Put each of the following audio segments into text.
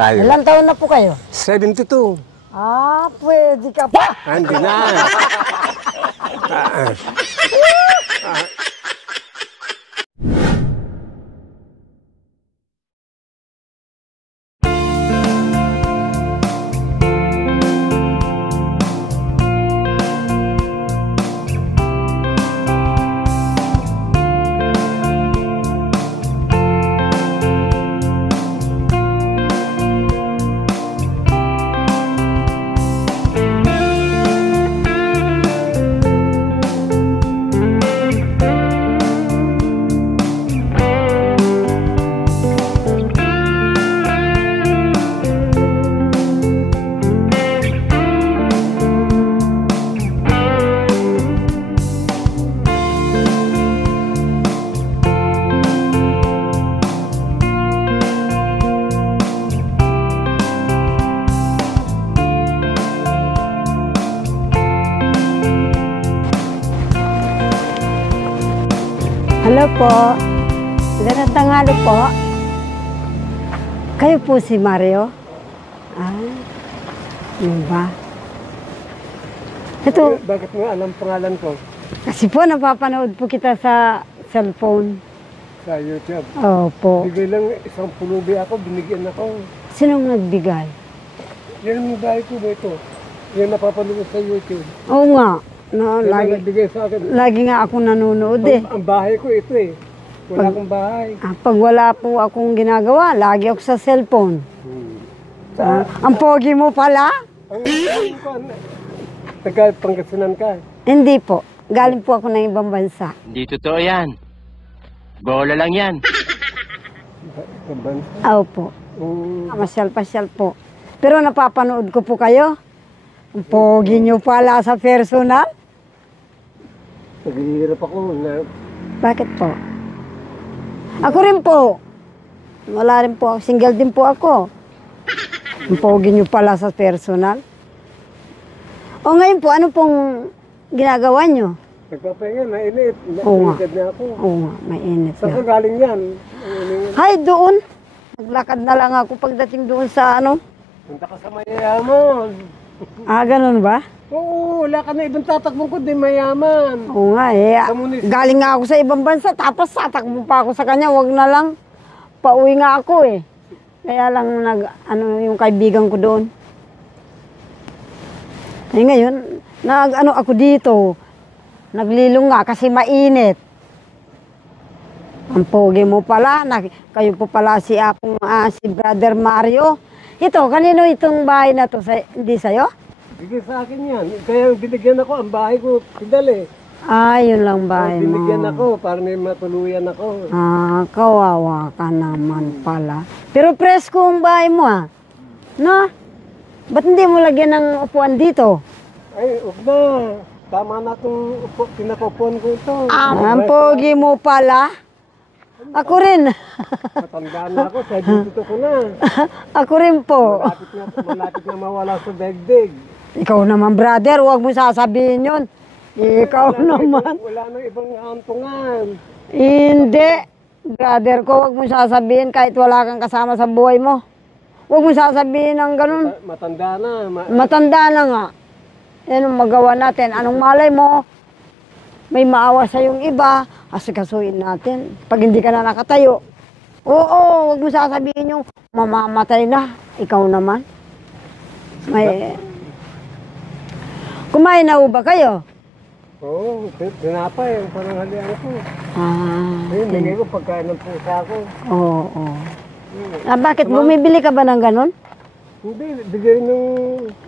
tayo. Ilang taon na po kayo? 72. Ah, pwede ka pa. Hindi na. Hello po. Magandang tanghali po. Kayo po si Mario? Ah, yun ba? Ito, Bakit mo alam pangalan ko kasi po napapanood po kita sa cellphone. sa YouTube? Opo. Bigay lang isang pulubi ako, binigyan ako. Sinong nagbigay? Yan ang bahay ko ba ito? Yan napapanood sa YouTube. Oo nga. No, Yan ang lagi, nagbigay sa akin. lagi nga ako nanonood eh. Ang bahay ko ito eh. Wala akong bahay. Pag wala po akong ginagawa, lagi ako sa cellphone. Ang pogi mo pala? Ang taga Pangasinan ka. Hindi po. Galing po ako ng ibang bansa. Hindi totoo yan. Bola lang yan. Opo. Masyal-pasyal po. Pero napapanood ko po kayo. Ang pogi nyo pala sa personal. Naghihirap ako na Bakit po? Ako rin po. Wala rin po ako. Single din po ako. Ang pogi nyo pala sa personal. O ngayon po, ano pong ginagawa nyo? nagpapahinga, nainit. Oo nga. Nainit na ako. Oo nga, mainit Saan ka na. galing yan? Hay, doon. Naglakad na lang ako pagdating doon sa ano. Punta ka sa mayayaman. Ah, ganun ba? Oo, wala ka na ibang tatakbong ko, di mayaman. Oo nga eh. Sa munisipyo. Galing nga ako sa ibang bansa, tapos tatakbo pa ako sa kanya. Wag na lang. Pauwi nga ako eh. Kaya lang yung kaibigan ko doon. Eh ngayon, ako dito. Naglilong nga kasi mainit. Ang pogi mo pala. Kayo po pala si Brother Mario. Ito, kanino itong bahay na to? Hindi sa'yo? Bigay sa akin yan. Kaya binigyan ako, ang bahay ko, pidali. Ah, yun lang bahay mo. Binigyan ako para may matuluyan ako. Ah, kawawa ka naman pala. Pero presko ang bahay mo ah. No? Ba't hindi mo lagyan ng upuan dito? Ay, huwag na. Tama na itong pinakupuan ko ito. Ang pogi mo pala. Ako rin. Matandaan na ako, sa dito ko na. Ako rin po. Malapit na mawala sa degdeg. Ikaw naman, brother. Huwag mo sasabihin yun. Ikaw naman. Wala nang ibang hantungan. Hindi. Brother ko, huwag mo sasabihin kahit wala kang kasama sa buhay mo. Huwag mo sasabihin ng ganun. Matanda na. Matanda na nga. Yan ang magawa natin. Anong malay mo? May maawa sa yung iba. Asikasuin natin. Pag hindi ka na nakatayo. Oo, huwag mo sasabihin yung mamamatay na. Ikaw naman. Kumain na ba kayo? Oo, tinapay. Ang pananghalian ko. Ah, Ayun, nagay ko pagkain ng pusa ko. oo. Bakit? Bumibili ka ba ng ganun? Hindi, bigay nung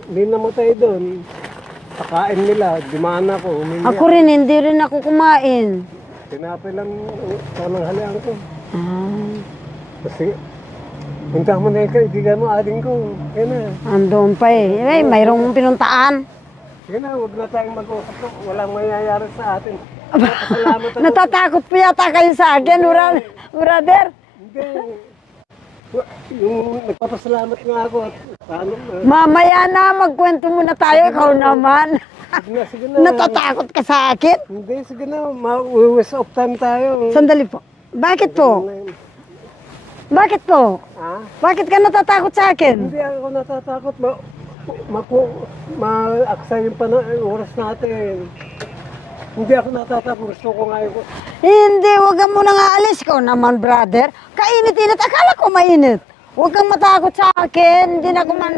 hindi namatay doon. Pakain nila, dimana ko. Ako rin, hindi rin ako kumain. Tinapay lang pananghalian ko. Ah, Kasi, punta mo na yung kaibigan mo, ading ko. Kaya na. andun pa eh. Mayroong pinuntaan. Sige na, huwag na tayong mag-usap. Walang mayayari sa atin. Salamat ako. Natatakot po yata kayo sa akin, brother. Hindi. Yung nagpapasalamat nga ako at paano Mamaya na, magkwento muna tayo. Ikaw naman. sige na. Natatakot ka sa akin? Hindi, sige na. Ma-waste of time tayo. Sandali po. Bakit po? Bakit po? Ha? Bakit ka natatakot sa akin? Hindi ako natatakot. Ma-aksa yung oras natin. Hindi ako natatakot. Gusto ko nga yung... Hindi, huwag kang muna nga alis ko naman, brother. Kainit-init. Akala ko mainit. Huwag kang matakot sa akin. Hindi na ako man...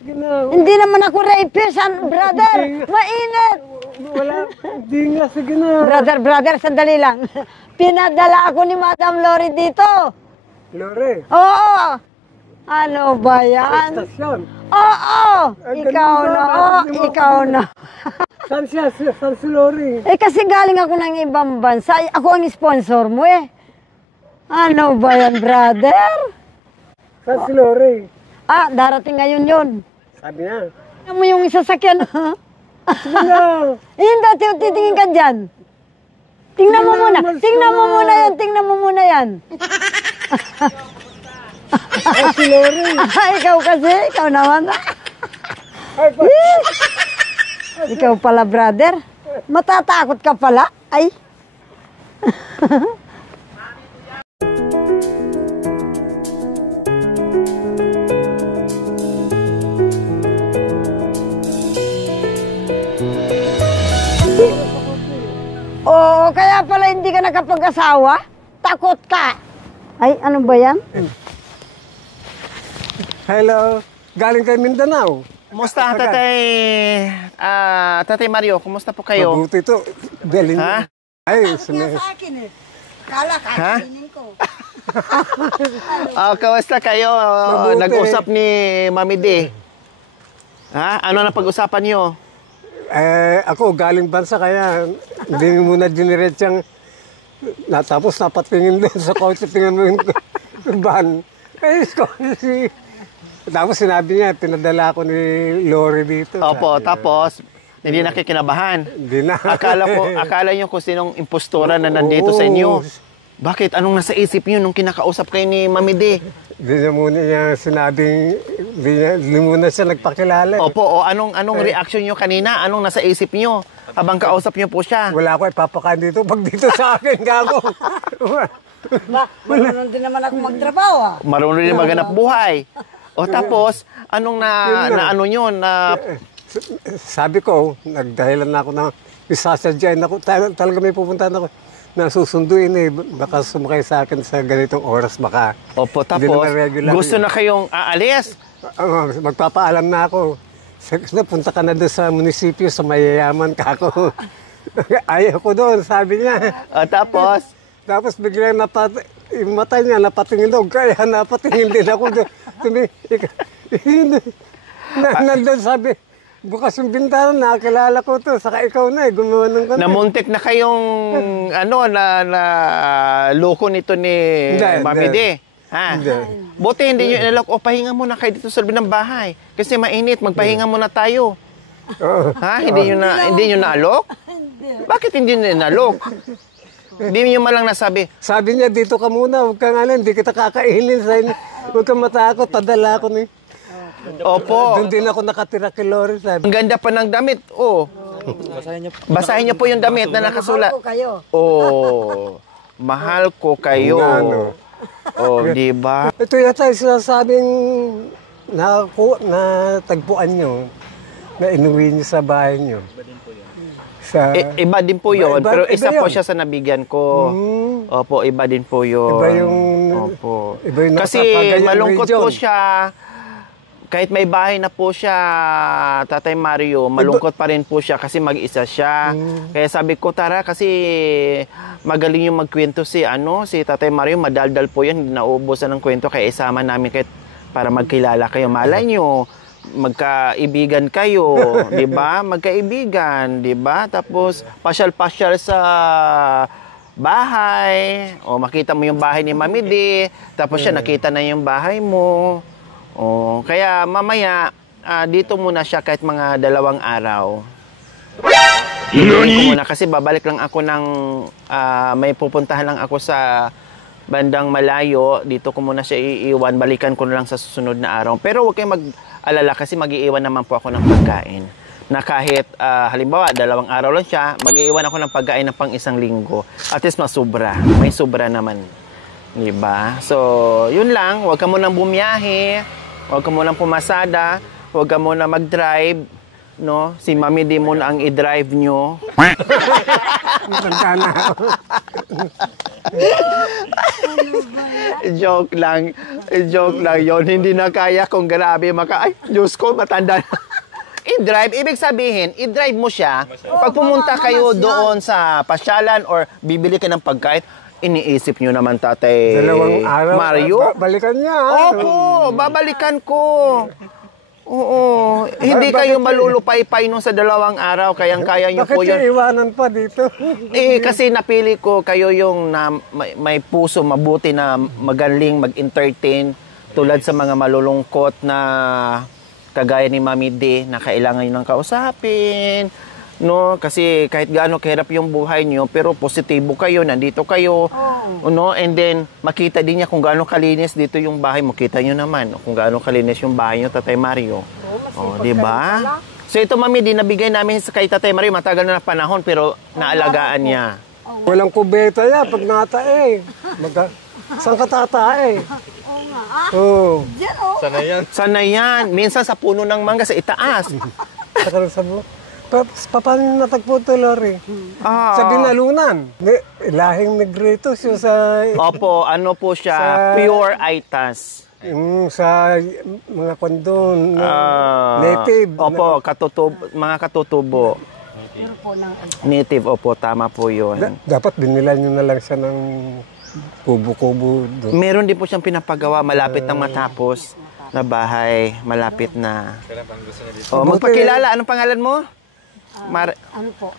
Sige na. Hindi naman ako rapist, brother. Mainit. Wala. Hindi nga. Sige na. Brother, sandali lang. Pinadala ako ni Madam Lori dito. Lore. Oo. Ano ba yan? Estasyon. Oo. Ay, Ikaw ganun na. ba? Oo, Bakit di mo- ikaw na. Saan siya? Saan si Lore? Eh kasi galing ako ng ibang bansa. Ako ang sponsor mo eh. Ano ba yan, brother? Saan si Lore? Ah, darating ngayon yun. Sabi niya. Tingnan mo yung sasakyan. Sige na. Hindi, titingin ka dyan. Tingnan mo muna. Tingnan mo muna yan. Tingnan mo muna yan. Ay, si Lore. Ikaw kasi. Ikaw naman. Ay, Ikaw pala, brother. Matatakot ka pala. Ay. Oo, kaya pala hindi ka nakapag-asawa? Takot ka. Ay, ano ba yan? Hello. Galing kay Mindanao. Kumusta, Tatay? Tatay Mario, kumusta po kayo? Mabuti ito. Galing. Ha? Ay, sumi- sa akin eh. Kala ka, Ha? ko. Kamusta kayo? Mabuti. Nag-usap ni Mami D. Ha? Ano na pag-usapan nyo? Ako galing bansa kaya hindi muna diniretsang natapos napatingin doon sa kotse, tingnan mo yung van. Tapos sinabi niya, pinadala ako ni Lori dito. Opo, Sabi niya. tapos hindi nakikinabahan. Hindi na. Akala nyo kung sinong impostora na nandito sa inyo. Oo. Bakit? Anong nasa isip nyo nung kinakausap kayo ni Mami D? Hindi niya muna niya sinabing, hindi muna siya nagpakilala. Opo, anong reaction nyo kanina? Anong nasa isip nyo habang kausap nyo po siya? Wala ko ipapakain dito. Pag dito sa akin, gago. Marunong din naman ako magtrabaho ah. Marunong rin maganap buhay. O tapos, anong na ano nyo, na Sabi ko, nagdahilan na ako na isasadyain ako. Talaga may pupuntahan ako. Nasusunduin eh. Baka sumakay sa akin sa ganitong oras. Baka Opo, hindi tapos naman regular gusto yun. na kayong aalis. Magpapaalam na ako. Punta ka na doon sa munisipyo, sa mayayaman ka ako. Ayaw ko doon, sabi niya. O tapos, Tapos biglang yung mata niya napatingin doon. Kaya napatingin din ako doon. Nandun sabi, bukas yung bintana, nakakilala ko to. Saka ikaw na gumawa ng kanta. namuntik na kayong na loko nito ni Hindi, Mami D. hindi. Ha? Hindi. Buti hindi nyo inalok. O, pahinga muna kayo dito sa loob ng bahay. Kasi mainit, magpahinga muna tayo. Oo. Ha? Hindi nyo naalok? Bakit hindi nyo inalok? Hindi nyo malang nasabi, Sabi niya, dito ka muna, huwag kang hindi kita kakainin. Huwag kang matakot, padala ko ni. opo, Doon din ako nakatira kay Lori, sabi. ang ganda pa ng damit. Oh. Basahin niyo po yung damit na nakasulat. Ako kayo. Oh, mahal ko kayo. Ano? Oh, di ba? Ito yata yung sinasabing natagpuan nyo, na inuwi nyo sa bahay nyo. Sa, Iba din po yun, Iba- pero iba isa po yun. siya sa nabigyan ko. Hmm. Opo, iba din po yun. Iba yung... Opo. Iba yung Kasi nasa Cagayan malungkot region. po siya. Kahit may bahay na po siya, Tatay Mario, malungkot pa rin po siya kasi mag-isa siya. Kaya sabi ko, tara, kasi magaling yung magkwento si Tatay Mario, madaldal po yan, hindi nauubusan ng kwento, kaya isama namin kahit para magkilala kayo. Malay nyo, magkaibigan kayo, di ba? Magkaibigan, di ba? Tapos, pasyal-pasyal sa bahay, o makita mo yung bahay ni Mami D, tapos siya nakita na yung bahay mo. Oh, kaya mamaya dito muna siya kahit mga 2 araw. Dito muna kasi babalik lang ako ng may pupuntahan lang ako sa bandang malayo. Dito ko muna siya iiwan. Balikan ko na lang sa susunod na araw. Pero huwag kayong mag-alala kasi mag-iiwan naman po ako ng pagkain. Na kahit halimbawa 2 araw lang siya, mag-iiwan ako ng pagkain ng pang 1 linggo. At least masubra. May sobra naman. Diba? So, yun lang. Huwag ka munang bumiyahe. Huwag ka munang pumasada. Huwag ka munang mag-drive. No? Si Mami di mo na ang i-drive nyo. Matanda na. Joke lang. Joke lang yon. Hindi na kaya kung grabe ay, Diyos ko, matanda na. I-drive, ibig sabihin, i-drive mo siya. Pag pumunta kayo doon sa pasyalan or bibili ka ng pagkain, iniisip nyo naman, Tatay 2 araw. Mario. Balikan niya. Opo, babalikan ko. Oo, hindi kayo malulupay-pay nung sa 2 araw, kayang-kaya nyo po Bakit yun. iwanan pa dito? Kasi napili ko kayo yung may puso mabuti na magaling mag-entertain tulad sa mga malulungkot na kagaya ni Mami D na kailangan nyo ng kausapin. No, kasi kahit gaano kahirap yung buhay niyo, pero positibo kayo, nandito kayo. No, and then makita din niya kung gaano kalinis dito yung bahay mo. Kita niyo naman kung gaano kalinis yung bahay niyo, Tatay Mario. Di ba? So ito, Mami, nabigay namin kay Tatay Mario, matagal na panahon pero naalagaan niya. Walang kubeta yan pag natae. Saan ka tatae? Oo nga. Oo. Diyan, oh. Sana yan. Minsan sa puno ng mangga sa itaas. Saka sa paano natagpo ito, Lori? Sa Binalunan. Lahing Negritos yung sa... Opo, ano po siya? Sa- Pure Aitas. Sa mga kondon. Native. Opo, mga katutubo. Native, opo, tama po yun. Dapat binilan nyo na lang siya ng kubo-kubo doon. Meron din po siyang pinapagawa malapit nang matapos na bahay, malapit na. Oh, magpakilala, anong pangalan mo? Ano po?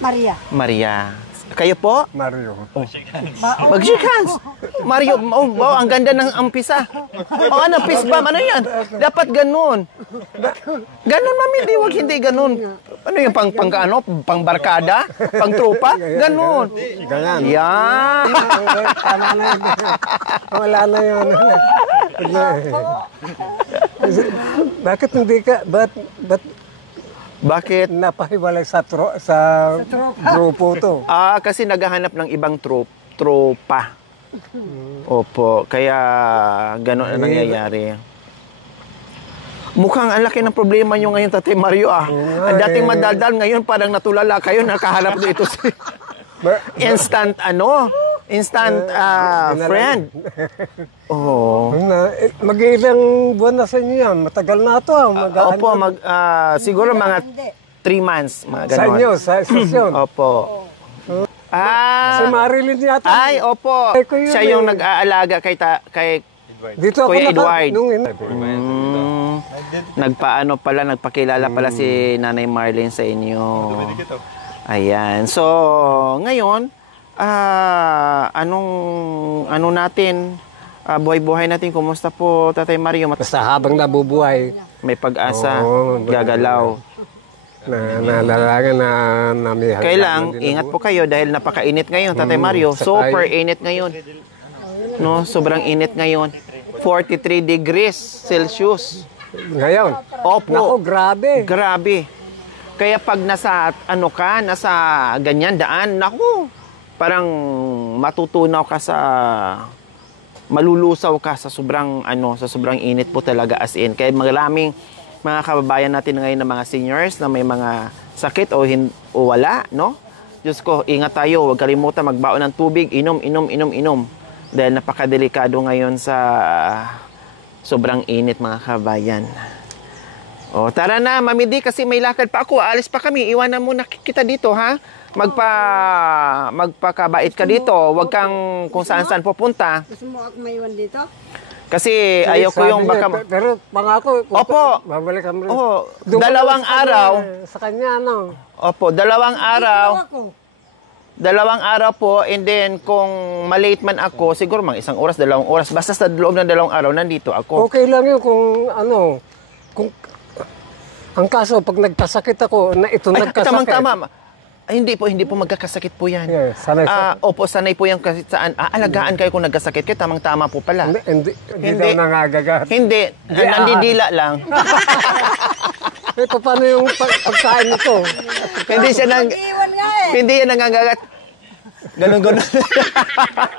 Maria. Maria. Kayo po? Mario. Mag-shake hands. Mario, wow, ang ganda ng ampisa. Ano, fist bump, ano yan? Dapat ganun. Ganun, Mami, wag hindi ganun. Ano yung pang barkada? Pang tropa? Ganun. Ganyan. Yan. Tama na yun. Wala na yun. Bakit hindi ka, Bakit? napahiwalay sa grupo to? Kasi naghahanap ng ibang tropa. Opo, kaya gano'n ang nangyayari. Mukhang ang laki ng problema nyo ngayon, Tatay Mario, Ang dating madaldal, ngayon parang natulala kayo, nakahanap dito si instant friend. Oh. Mag-ilang buwan na sa inyo yan. Matagal na ito. Opo, siguro mga 3 months, mga Sa gano'n. inyo, sa estasyon. Opo. Si Marilyn yata. Ay, opo. Ay, ko yun Siya yung nag-aalaga kay Dito ako Kuya Edward. Nagpakilala pala si Nanay Marlene sa inyo. Ayan. So, ngayon, ano natin, buhay-buhay natin, kumusta po, Tatay Mario? Basta habang nabubuhay, May pag-asa, Oo, gagalaw. nalalagan na may Kailang, ingat po kayo dahil napakainit ngayon, Tatay Mario. Super init ngayon. No, sobrang init ngayon. 43 degrees Celsius. Ngayon. Opo. Naku, grabe. Grabe. Kaya pag nasa ganyan daan, naku, parang matutunaw ka malulusaw ka sa sobrang init po talaga as in. Kaya maraming mga kababayan natin ngayon na mga seniors na may mga sakit o wala, no? Diyos ko, ingat tayo, huwag kalimutan magbaon ng tubig, inom. Dahil napakadelikado ngayon sa sobrang init, mga kababayan. O, tara na, Mami D, kasi may lakad pa ako. Alis pa kami. Iwanan muna kita dito, ha? Magpakabait ka dito. Huwag kang kung saan-saan pupunta. Gusto mo ako maiwan dito? Kasi ayaw ko yung baka... Pero pangako, Opo. babalik kami. Oo. 2 araw. Sa kanya, ano? Opo, 2 araw. 2 araw po, and then kung malate man ako, siguro mga 1 oras, 2 oras. Basta sa loob ng 2 araw, nandito ako. Okay lang yun kung ang kaso, pag nagkasakit ako, nagkasakit. Tama. Hindi po magkakasakit po yan. Yes, sanay Opo, sanay po yan kasi saan. Alagaan kayo kung nagkasakit kayo, tamang-tama po pala. Hindi daw nangagagat. Hindi, nandidila lang. Paano yung pagkain nito? Hindi siya Iwan nga eh. hindi yan nangangagat. Ganun.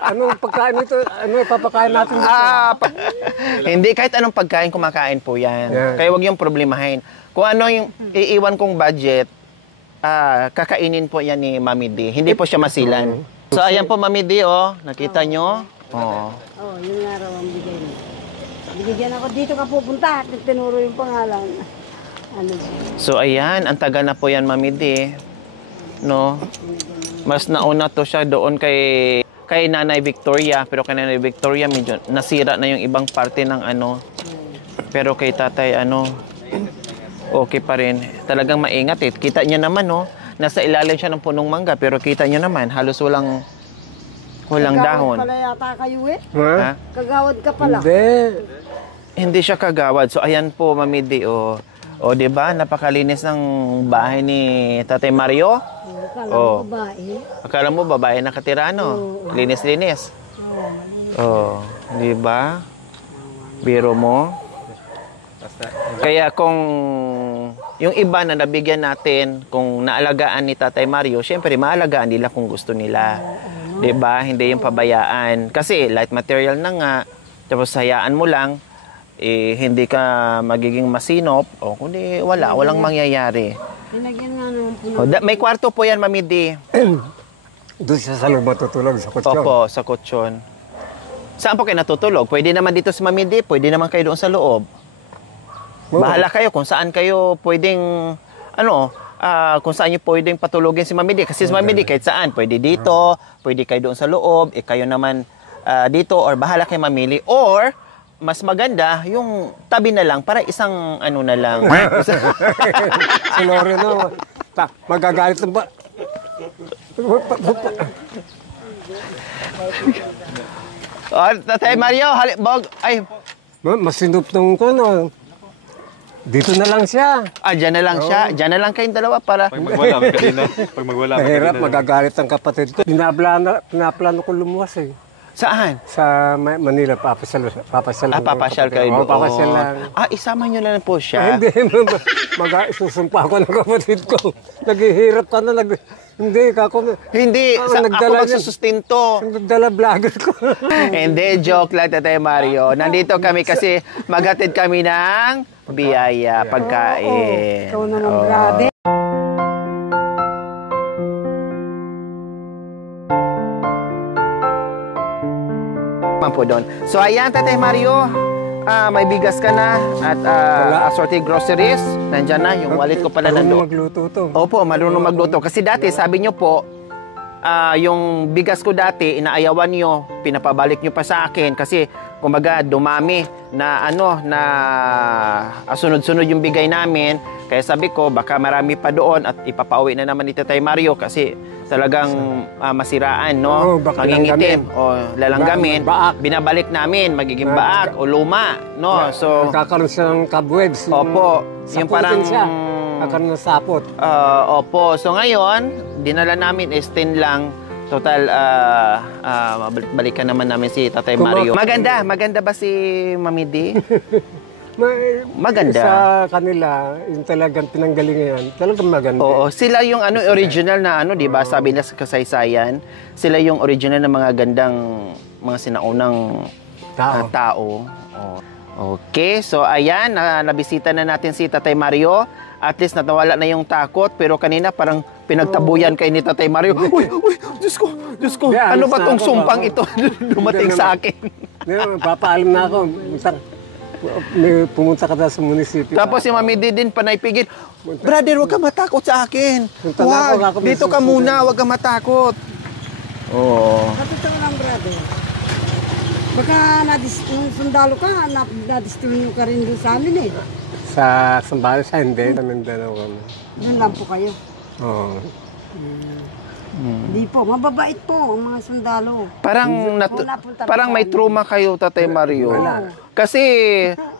Anong pagkain ito? Ano ipapakain natin dito? Hindi, kahit anong pagkain, kumakain po yan. Yan. Kaya huwag yung problemahin. Kung ano yung iiwan kong budget, kakainin po yan ni Mami D. Hindi po siya masilan. So, ayan po, Mami D, oh. Nakita nyo? Oo. Oh, yun nga raw ang bigay mo. Binigyan ako dito ka pupunta. Tinuro yung pangalan. Ano ba? So, ayan. Ang tagal na po yan, Mami D. No? Mas nauna to siya doon kay Nanay Victoria. Pero kay Nanay Victoria, medyo nasira na yung ibang parte ng ano. Pero kay tatay, okay pa rin. Talagang maingat eh. Kita niyo naman, no? Nasa ilalim siya ng punong mangga. Pero kita niyo naman, halos walang dahon. Kagawad pala yata kayo eh. Ha? Kagawad ka pala. Hindi siya kagawad. So, ayan po, Mami D, oh. O, di ba? Napakalinis ng bahay ni Tatay Mario. Akala Oh. mo babae. Akala mo, babae nakatira, no? Linis-linis. Oh, di ba? Biro mo. Kaya kung yung iba na nabigyan natin, kung naalagaan ni Tatay Mario, syempre maalagaan nila kung gusto nila. 'Di ba? Hindi yung pabayaan. Kasi light material na nga, tapos hayaan mo lang, hindi ka magiging masinop, o kundi walang mangyayari. Pinagyan nga naman po. May kwarto po yan, Mami D. Doon siya sa loob matutulog sa kutsyon. Opo, sa kutsyon. Saan po kayo natutulog? Pwede naman dito sa Mami D, pwede naman kayo doon sa loob. Oo. Bahala kayo kung saan kayo pwedeng, kung saan nyo pwedeng patulogin si Mami D. Kasi si Mami D, kahit saan, pwede dito, pwede kayo doon sa loob, kayo naman dito, or bahala kayo mamili. Or, mas maganda, yung tabi na lang, para isang na lang. Si Lore, no? Magagalit na ba? Tatay Mario, Masinup nung ko, no? Dito na lang siya. Dyan na lang siya. Dyan na lang kayong dalawa para... Pag magwala may kanina. Pag magwala may Mahirap, kanina. magagalit ang kapatid ko. Pinaplano ko lumuwas eh. Saan? Sa Manila, papasyal. Papasyal kayo Oo, doon. papasyal lang. Isama nyo na lang po siya. Hindi, susumpa ko ng kapatid ko. Naghihirap ka na, hindi, kako. Hindi, ako nagdala niya. magsusustinto. Nagdala vlogger ko. Hindi, joke lang, Tatay Mario. Nandito kami kasi maghatid kami ng biyaya, pagkain. Ikaw naman, brother. Po doon. So, ayan, Tatay Mario. May bigas ka na at assorted groceries. Nandyan na, yung wallet ko pala Marunong nandoon. magluto to. Opo, marunong magluto. Kasi dati, sabi nyo po, yung bigas ko dati, inaayawan nyo, pinapabalik nyo pa sa akin. Kasi, kumbaga, dumami na sunod-sunod yung bigay namin. Kaya sabi ko, baka marami pa doon at ipapauwi na naman ni Tatay Mario kasi talagang masiraan, no? Oo, baka Mangingitim o lalanggamin. Baak. Binabalik namin, magiging baak o luma, no? So, Nagkakaroon siya ng cobwebs. opo, yung parang... Siya. Nagkakaroon ng sapot. Opo. So ngayon, dinala namin is 10 lang. Total, balikan naman namin si Tatay Mario. Maganda ba si Mami D? Maganda. Sa kanila, yung talagang pinanggalingan, talagang maganda. Oo, sila yung original na di ba? Sabi nila sa kasaysayan, sila yung original na mga gandang mga sinaunang tao. Okay, so ayan, nabisita na natin si Tatay Mario. At least natawala na yung takot, pero kanina parang pinagtabuyan kay ni Tatay Mario. Uy, Diyos ko, Yeah, ano ba tong ako, sumpang ito dumating sa akin? Papaalam na ako. Pumunta ka na sa munisipyo. Tapos si Mami D din panaipigil, brother, huwag ka matakot sa akin. Punta na ako, Dito ka muna, huwag ka matakot. Oo. Katotoo lang, brother. Baka nung sundalo ka, na-distribute ka rin doon sa amin eh. Sa Sambales, hindi. Sa Mindanao kami. Doon lang po kayo. Oo. Hindi po, mababait po ang mga sundalo. Parang may trauma kayo, Tatay Mario. Kasi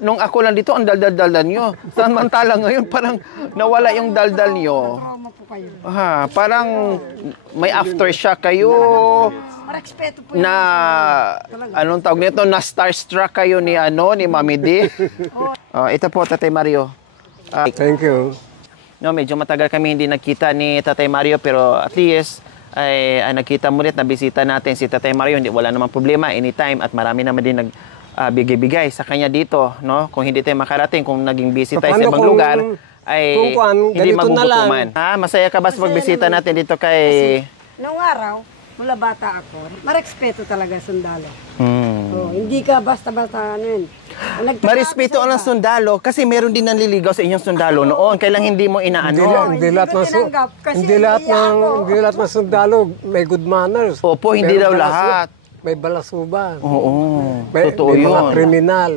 nung ako lang dito, ang daldal-daldal nyo. Samantala ngayon, parang nawala yung daldal nyo. Trauma po kayo. Parang may aftershock kayo. Marespeto po Na anong tawag nito, na starstruck kayo ni Mami D. Ito po, Tatay Mario. Thank you. No, medyo matagal kami hindi nagkita ni Tatay Mario, pero at least ay nakita mo ulit na bisita natin si Tatay Mario, hindi wala namang problema anytime at marami naman din bigay-bigay sa kanya dito, no? Kung hindi tayo makarating, kung naging busy tayo sa Paano ibang kung- lugar, ay kung kuwan, hindi ganito na lang. magugutuman. Ha? Masaya ka ba sa pagbisita natin dito kay... Noong araw, mula bata ako, marespeto talaga sundalo. Hmm. Oh, hindi ka basta-basta ano yun. Marespeto ang sundalo kasi meron din nanliligaw sa inyong sundalo noon. Kailang hindi mo inaano. Hindi hindi lahat ko ng tinanggap kasi hindi lahat iiyak ng ako. hindi lahat ng sundalo may good manners. Opo, hindi daw May lahat. May balasuban. Oo, May, totoo may mga yun. kriminal.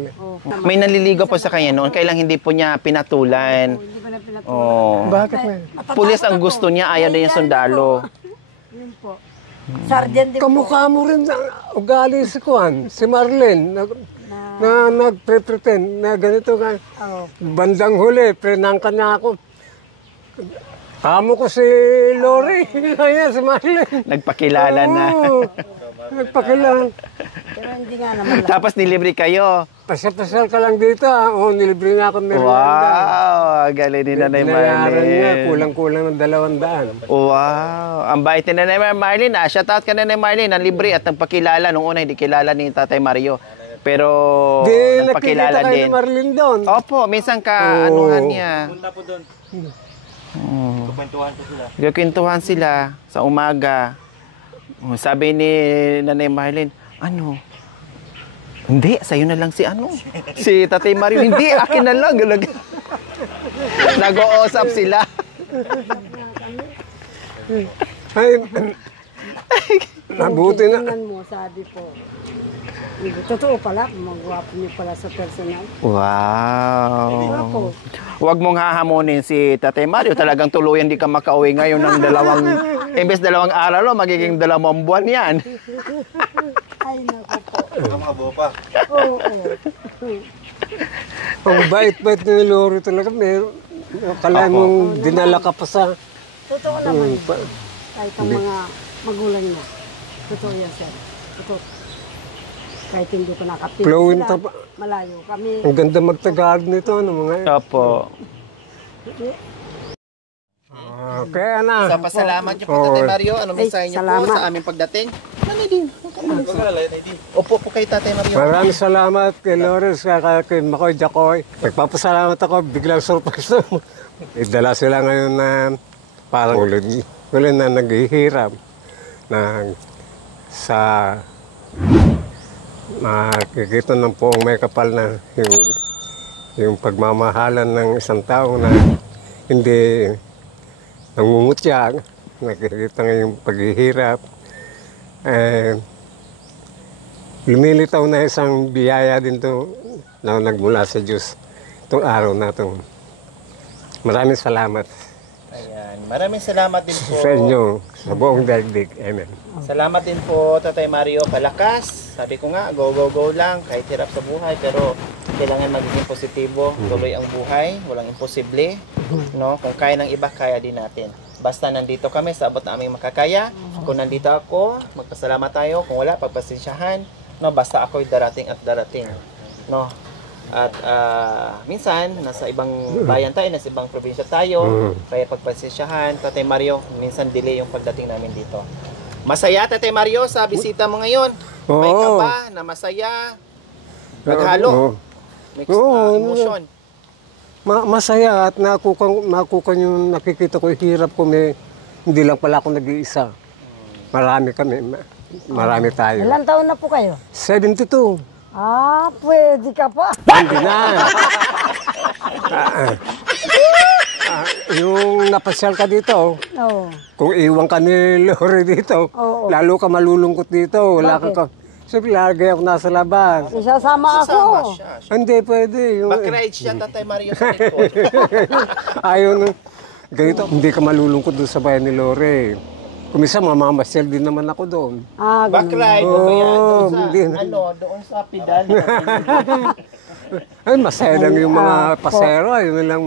May nanliligaw po sa kanya noon. Kailang hindi po niya pinatulan. Hindi ko na pinatuloy. Oh. Bakit may? Pulis ang gusto niya, ayaw din yung sundalo. Yun po. Sergeant din po. Kamukha mo rin ang ugali si Juan, si Marlene, na nagpre-pretend na ganito nga. Oo. Bandang huli, prenangka niya ako. Amo ko si Lori, kaya si Marlene. Nagpakilala na. Oo, nagpakilala. Pero hindi nga naman lang. Tapos nilibre kayo. Pasyal-pasyal ka lang dito. Oo, nilibre niya ako ng Wow, galing ni Nanay Binayaran niya, Marlene. kulang-kulang ng 200. Wow, ang bait ni Nanay Marlene. Shout out ka Nanay Marlene, ang libre at nagpakilala. Nung una hindi kilala ni Tatay Mario. Pero Di, nagpakilala nakikita kayo din. ni Marlene doon. Opo, minsan ka Oo. anuhan niya. Punta po doon. Oh. Kukwentuhan po sila. Nagkwentuhan sila sa umaga. Sabi ni Nanay Marlene, ano? Hindi, sa'yo na lang si ano? Si Tatay Mario, hindi, akin na lang. Nag-uusap sila. Ay, mabuti na. Tingnan mo, sabi po. Totoo pala, magwapo niyo pala sa personal. Wow. Wapo. Huwag mong hahamonin si Tatay Mario. Talagang tuluyan di ka makauwi ngayon ng imbes 2 araw, magiging 2 buwan yan. Ay, naku po. Mga bopa. Oo, Ang bait-bait ni Lori talaga. May, akala mong dinala ka pa sa... Totoo naman. pa- Kahit ang mga magulang niya. Totoo yan, sir. Totoo. Kahit hindi ko nakapilit Flowing sila, tapa. malayo kami. Ang ganda magtagalog nito. Ano, mga... Opo. Kaya na. Sa pasalamat niyo po, Oo. Tatay Mario. Ano mensahe niyo po salamat. sa aming pagdating? Opo po kay Tatay Mario. Maraming salamat kay Lawrence, kay Makoy Jacoy. Nagpapasalamat ako, biglang surprise na. Idala sila ngayon na parang ulit na naghihirap na sa makikita ng poong may kapal na yung pagmamahalan ng isang tao na hindi nangungutya, nakikita nga yung paghihirap. Lumilitaw na isang biyaya din to na nagmula sa Diyos itong araw na to. Maraming salamat Ayan. Maraming salamat din po. sa inyo, sa buong daigdig. Amen. Salamat din po, Tatay Mario. Palakas. Sabi ko nga, go, go, go lang. Kahit hirap sa buhay, pero kailangan magiging positibo. Tuloy ang buhay. Walang imposible. No? Kung kaya ng iba, kaya din natin. Basta nandito kami sa abot na aming makakaya. Kung nandito ako, magpasalamat tayo. Kung wala, pagpasensyahan. No? Basta ako'y darating at darating. No? At minsan, nasa ibang bayan tayo, nasa ibang probinsya tayo. Kaya pagpasensyahan, Tatay Mario, minsan delay yung pagdating namin dito. Masaya, Tatay Mario, sa bisita mo ngayon. May Oo. kaba na masaya. Naghalo. Oo. Mixed Oo, emotion. Masaya at nakukan yung nakikita ko yung hirap ko. Hindi lang pala ako nag-iisa. Marami kami. Marami tayo. Ilang taon na po kayo? 72. Ah, pwede ka pa. Hindi na. Yung napasyal ka dito, Oo. kung iwan ka ni Lori dito, Oo. lalo ka malulungkot dito. Wala Bakit? ka. Siyempre, lagi ako nasa labas. Isasama ako. Sasama siya. Hindi pwede. Yung, Back-ride siya, Tatay Mario, sa likod. ayaw na. Ganito, hindi ka malulungkot doon sa bayan ni Lori. Kumisa, mamamasyal din naman ako doon. Ah, ganun. Back-ride, ano yan? Doon sa, hindi. doon sa pedal. Ay, masaya lang yung mga pasero. Ayun lang,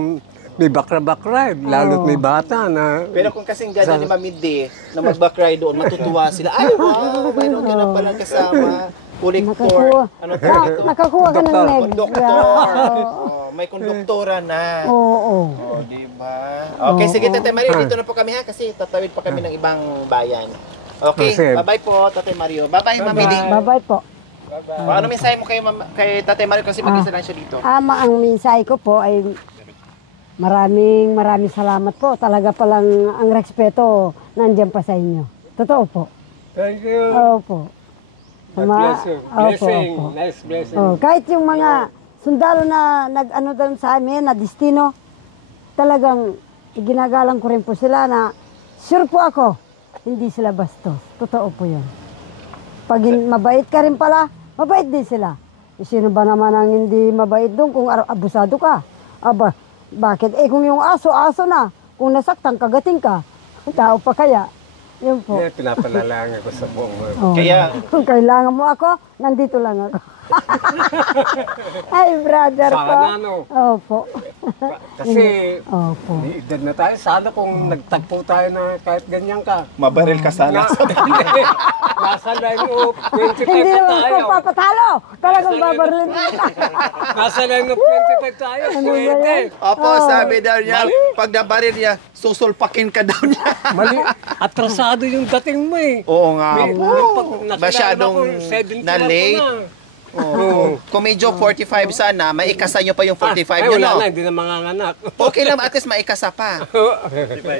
may bakra-bakra. Lalo't may bata na... Pero kung kasing gano'n ni Mamidi na mag-back-ride doon, matutuwa sila. Ay, wow, mayroon ka na palang kasama. Collector. Nakakuha. Ano tawag ito? Nakakuha ka ng Doktor. med. Doktor. Oh, may konduktora na. Oo. Oh, di ba? Okay, sige Tatay Mario, dito na po kami ha kasi tatawid pa kami ng ibang bayan. Okay, Kasi- bye-bye po Tatay Mario. Bye-bye, Mami Ding. Bye-bye po. Ano mensahe mo kay Tatay Mario kasi mag-isa lang siya dito? Ang minsay ko po ay maraming salamat po. Talaga palang ang respeto nandiyan pa sa inyo. Totoo po. Thank you. Opo. God bless you. Blessing. Opo. Nice blessing. Oh, kahit yung mga sundalo na nag-ano doon sa amin, na destino, talagang ginagalang ko rin po sila na sure po ako, hindi sila bastos. Totoo po yun. Pag mabait ka rin pala, mabait din sila. Sino ba naman ang hindi mabait doon kung abusado ka? Aba, bakit? Kung yung aso na. Kung nasaktan, kagating ka. Tao pa kaya? Yun po. Yan, pinapanalangin ko sa buong world. Oh. Kaya- Kung kailangan mo ako, nandito lang ako. Ay, brother ko. Sana ano? Opo. Kasi Opo. may edad na tayo. Sana kung nagtagpo tayo na kahit ganyan ka. Mabaril ka sana. Nasa line of 25 Hindi na naman tayo. po papatalo. Talagang babarlin. Nasa line of 25 tayo. Ano ba Pwede. yan? Opo, sabi daw niya, pag nabaril niya, susulpakin ka daw niya. Mali. Atrasado yung dating mo eh. Oo nga May- po. pag nakilala Masyadong ko, 71 na late. ko na. Oo. Kung medyo 45 sana, maikasa nyo pa yung 45 Ay, nyo, wala no? na, hindi na manganganak. Okay lang, at least maikasa pa.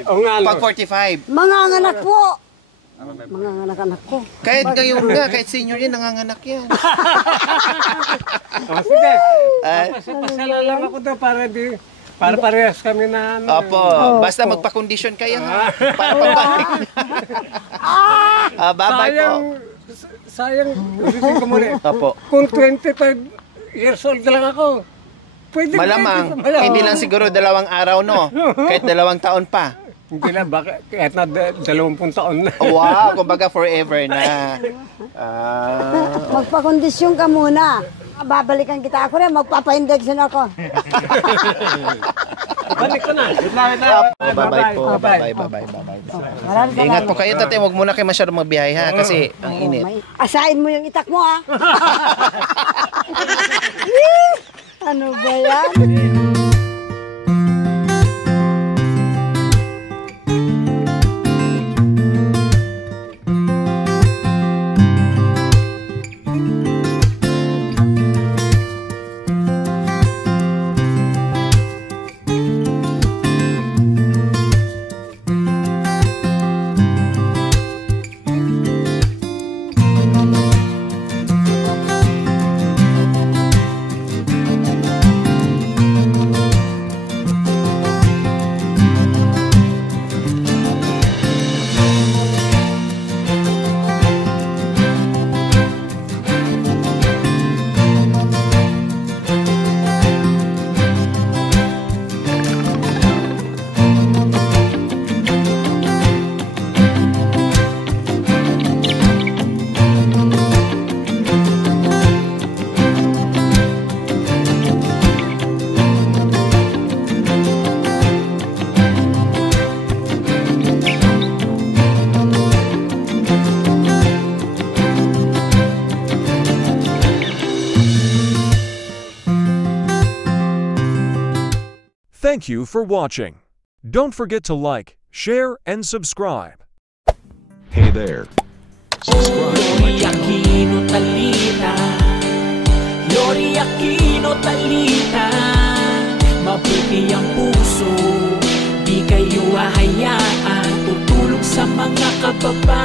O nga, no. Pag 45. Mga anak po. Mga anak ko. Kahit ngayon nga, kahit senior yan, nanganganak yan. O, sige. Ay. Pasala lang ako doon para parehas kami na ano. Opo, basta magpa-condition kayo ha. Para pabalik. Bye-bye po. Sayang, ulitin ko muli. Opo. Kung 25 years old lang ako, pwede Malamang, pwede. hindi lang siguro 2 araw, no? Kahit 2 taon pa. Hindi lang, baka, kahit na 20 taon na. Wow, kumbaga forever na. Magpakondisyon ka muna. Babalikan kita ako rin. Magpapa-injection ako. Balik ko na. Bye-bye po. Bye-bye. Bye-bye. Maraming Ingat po salamat. kayo, tatay. Huwag muna kayo masyadong magbiyahe ha, kasi ang init. Asahin mo yung itak mo, ha? Ano ba yan? Thank you for watching. Don't forget to like, share, and subscribe. Hey there. Subscribe to my Yori channel. Aquino Talita, Yori Aquino Talita, mabuti ang puso, di kayo hahayaan, tutulong sa mga kababayan.